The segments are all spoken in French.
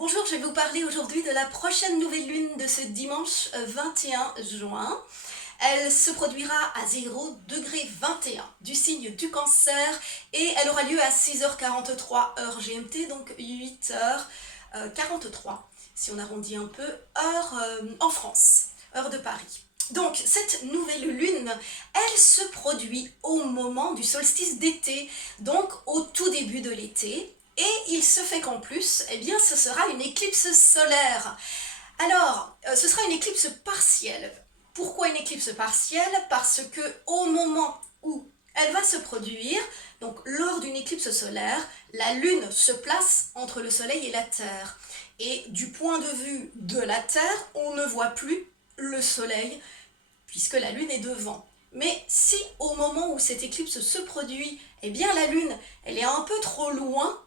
Bonjour, je vais vous parler aujourd'hui de la prochaine nouvelle lune de ce dimanche 21 juin. Elle se produira à 0°21 du signe du Cancer et elle aura lieu à 6h43 heure GMT, donc 8h43 si on arrondit un peu, heure en France, heure de Paris. Donc cette nouvelle lune, elle se produit au moment du solstice d'été, donc au tout début de l'été. Et il se fait qu'en plus, eh bien, ce sera une éclipse solaire. Alors, ce sera une éclipse partielle. Pourquoi une éclipse partielle? Parce que au moment où elle va se produire, donc lors d'une éclipse solaire, la Lune se place entre le Soleil et la Terre. Et du point de vue de la Terre, on ne voit plus le Soleil puisque la Lune est devant. Mais si au moment où cette éclipse se produit, eh bien la Lune, elle est un peu trop loin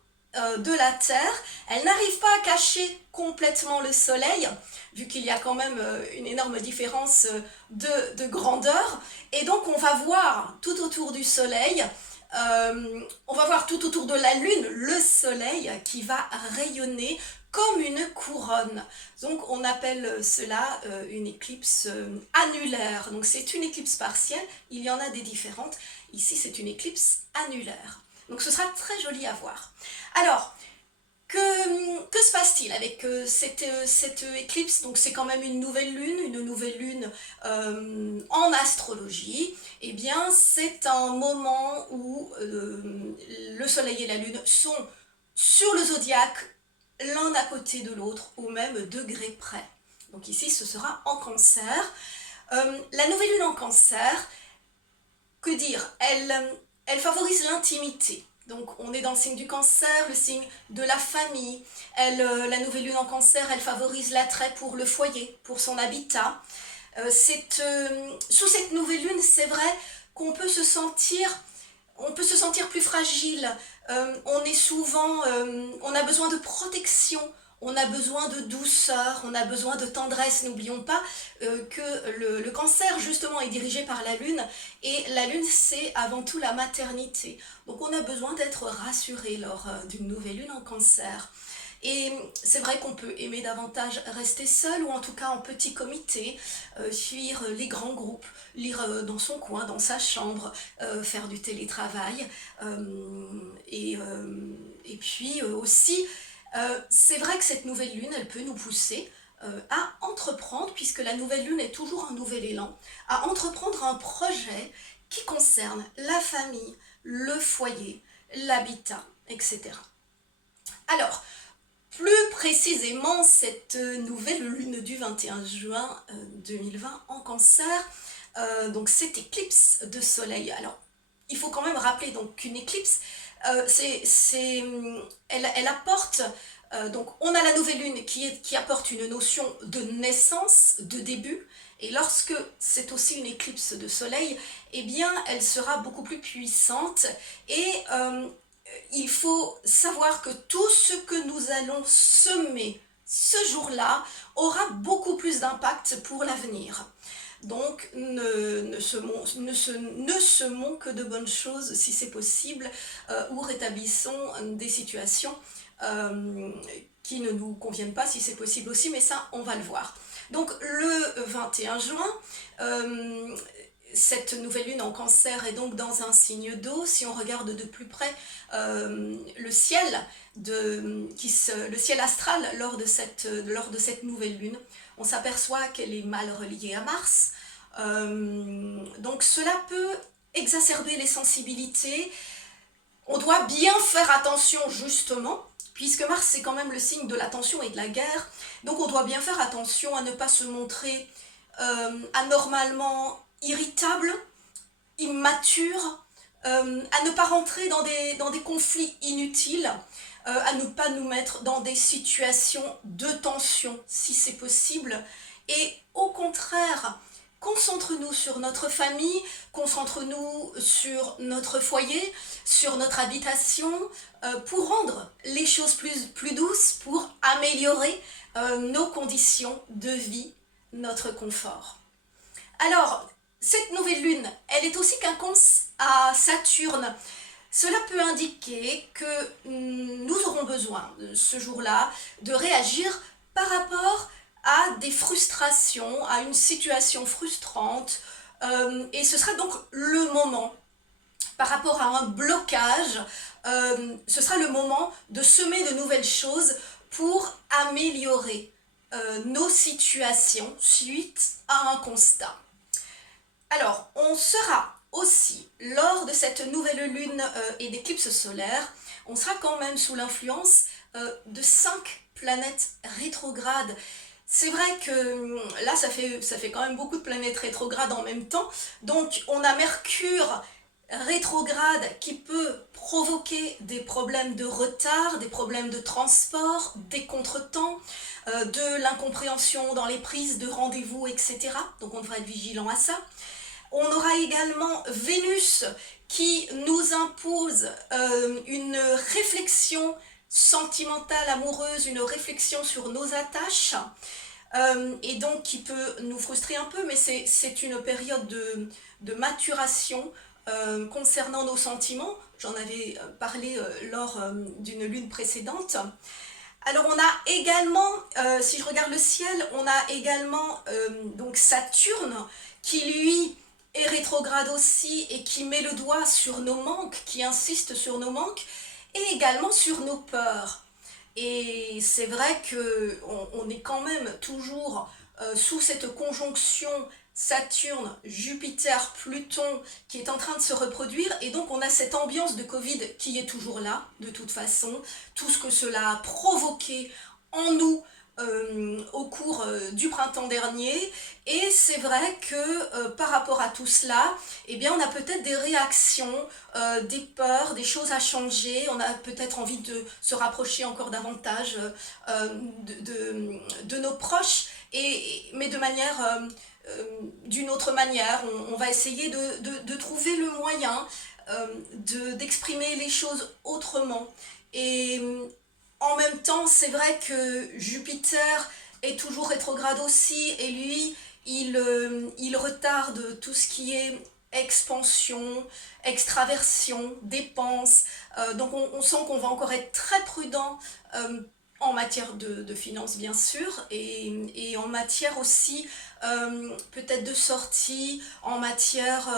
de la Terre, elle n'arrive pas à cacher complètement le Soleil, vu qu'il y a quand même une énorme différence de grandeur, et donc on va voir tout autour du Soleil, on va voir tout autour de la Lune le Soleil qui va rayonner comme une couronne. Donc on appelle cela une éclipse annulaire. Donc c'est une éclipse partielle, il y en a des différentes. Ici c'est une éclipse annulaire. Donc ce sera très joli à voir. Alors, que se passe-t-il avec cette éclipse? Donc c'est quand même une nouvelle lune en astrologie. Eh bien c'est un moment où le soleil et la lune sont sur le zodiaque, l'un à côté de l'autre, au même degré près. Donc ici ce sera en Cancer. La nouvelle lune en Cancer, que dire, elle favorise l'intimité. Donc on est dans le signe du Cancer, le signe de la famille. La nouvelle lune en Cancer, elle favorise l'attrait pour le foyer, pour son habitat. Sous cette nouvelle lune, c'est vrai qu'on peut se sentir plus fragile. On a besoin de protection. On a besoin de douceur, on a besoin de tendresse. N'oublions pas que le Cancer, justement, est dirigé par la Lune. Et la Lune, c'est avant tout la maternité. Donc on a besoin d'être rassuré lors d'une nouvelle Lune en Cancer. Et c'est vrai qu'on peut aimer davantage rester seul ou en tout cas en petit comité, fuir les grands groupes, lire dans son coin, dans sa chambre, faire du télétravail. Et puis aussi, c'est vrai que cette nouvelle lune, elle peut nous pousser à entreprendre, puisque la nouvelle lune est toujours un nouvel élan, à entreprendre un projet qui concerne la famille, le foyer, l'habitat, etc. Alors, plus précisément, cette nouvelle lune du 21 juin 2020 en Cancer, donc cette éclipse de soleil. Alors, il faut quand même rappeler donc qu'une éclipse, elle apporte, donc on a la nouvelle lune qui apporte une notion de naissance, de début, et lorsque c'est aussi une éclipse de soleil, eh bien elle sera beaucoup plus puissante et il faut savoir que tout ce que nous allons semer ce jour-là aura beaucoup plus d'impact pour l'avenir. Donc ne semons que de bonnes choses si c'est possible, ou rétablissons des situations qui ne nous conviennent pas si c'est possible aussi, mais ça on va le voir. Donc le 21 juin, cette nouvelle lune en Cancer est donc dans un signe d'eau. Si on regarde de plus près le ciel astral lors de cette nouvelle lune, on s'aperçoit qu'elle est mal reliée à Mars. Donc cela peut exacerber les sensibilités. On doit bien faire attention justement, puisque Mars c'est quand même le signe de la tension et de la guerre. Donc on doit bien faire attention à ne pas se montrer anormalement irritable, immature, à ne pas rentrer dans des conflits inutiles, à ne pas nous mettre dans des situations de tension si c'est possible, et au contraire, concentre-nous sur notre famille, concentre-nous sur notre foyer, sur notre habitation, pour rendre les choses plus douces, pour améliorer nos conditions de vie, notre confort. Alors, cette nouvelle lune, elle est aussi quinconce à Saturne. Cela peut indiquer que nous aurons besoin, ce jour-là, de réagir par rapport à des frustrations, à une situation frustrante, et ce sera donc le moment, par rapport à un blocage, ce sera le moment de semer de nouvelles choses pour améliorer nos situations suite à un constat. Alors, on sera aussi, lors de cette nouvelle lune et d'éclipse solaire, on sera quand même sous l'influence de 5 planètes rétrogrades. C'est vrai que là, ça fait quand même beaucoup de planètes rétrogrades en même temps. Donc, on a Mercure rétrograde qui peut provoquer des problèmes de retard, des problèmes de transport, des contretemps, de l'incompréhension dans les prises de rendez-vous, etc. Donc, on devra être vigilant à ça. On aura également Vénus qui nous impose une réflexion sentimentale, amoureuse, une réflexion sur nos attaches, et donc qui peut nous frustrer un peu, mais c'est une période de maturation concernant nos sentiments. J'en avais parlé lors d'une lune précédente. Alors on a également, si je regarde le ciel, on a également donc Saturne qui lui est rétrograde aussi et qui met le doigt sur nos manques, qui insiste sur nos manques et également sur nos peurs. Et c'est vrai qu'on est quand même toujours sous cette conjonction Saturne, Jupiter, Pluton qui est en train de se reproduire, et donc on a cette ambiance de Covid qui est toujours là, de toute façon, tout ce que cela a provoqué en nous au cours du printemps dernier, et c'est vrai que par rapport à tout cela, eh bien on a peut-être des réactions, des peurs, des choses à changer, on a peut-être envie de se rapprocher encore davantage de nos proches, mais de manière d'une autre manière. On va essayer de trouver le moyen d'exprimer les choses autrement. Et en même temps, c'est vrai que Jupiter est toujours rétrograde aussi, et lui, il retarde tout ce qui est expansion, extraversion, dépenses. Donc on sent qu'on va encore être très prudent en matière de finances bien sûr, et en matière aussi peut-être de sortie, en matière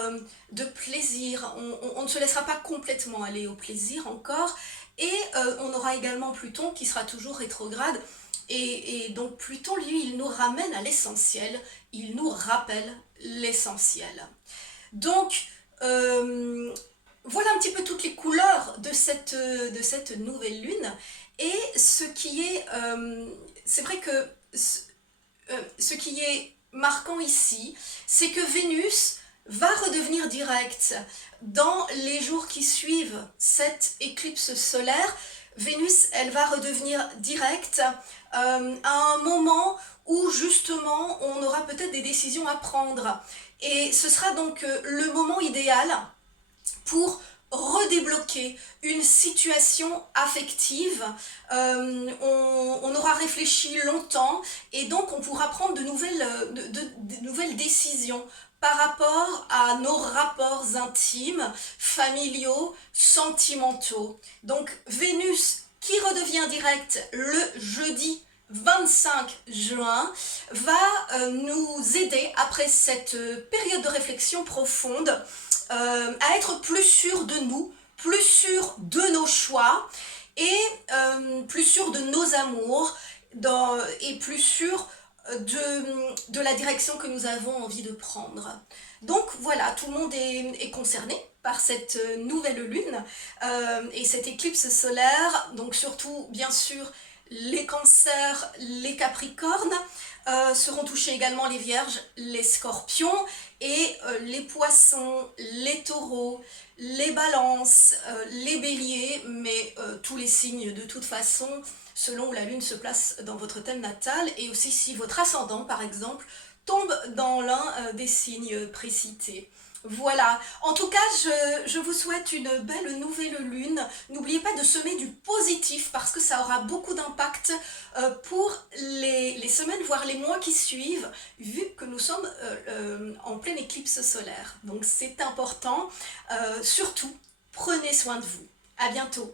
de plaisir. On ne se laissera pas complètement aller au plaisir encore, et on aura également Pluton qui sera toujours rétrograde, et donc Pluton lui il nous ramène à l'essentiel, il nous rappelle l'essentiel. Donc voilà un petit peu toutes les couleurs de cette nouvelle lune. Et ce qui est, c'est vrai que ce qui est marquant ici, c'est que Vénus va redevenir directe dans les jours qui suivent cette éclipse solaire. Vénus, elle va redevenir directe à un moment où justement on aura peut-être des décisions à prendre. Et ce sera donc le moment idéal pour redébloquer une situation affective. On aura réfléchi longtemps, et donc on pourra prendre de nouvelles décisions par rapport à nos rapports intimes, familiaux, sentimentaux. Donc Vénus qui redevient directe le jeudi 25 juin va nous aider après cette période de réflexion profonde à être plus sûr de nous, plus sûr de nos choix, et plus sûr de nos amours, et plus sûr de la direction que nous avons envie de prendre. Donc voilà, tout le monde est concerné par cette nouvelle lune et cette éclipse solaire, donc surtout bien sûr les cancers, les capricornes, seront touchés également les vierges, les scorpions, et les poissons, les taureaux, les balances, les béliers, mais tous les signes de toute façon, selon où la lune se place dans votre thème natal, et aussi si votre ascendant par exemple tombe dans l'un des signes précités. Voilà, en tout cas je vous souhaite une belle nouvelle lune. N'oubliez pas de semer du positif parce que ça aura beaucoup d'impact pour les semaines voire les mois qui suivent, vu que nous sommes en pleine éclipse solaire. Donc c'est important, surtout Prenez soin de vous. À bientôt.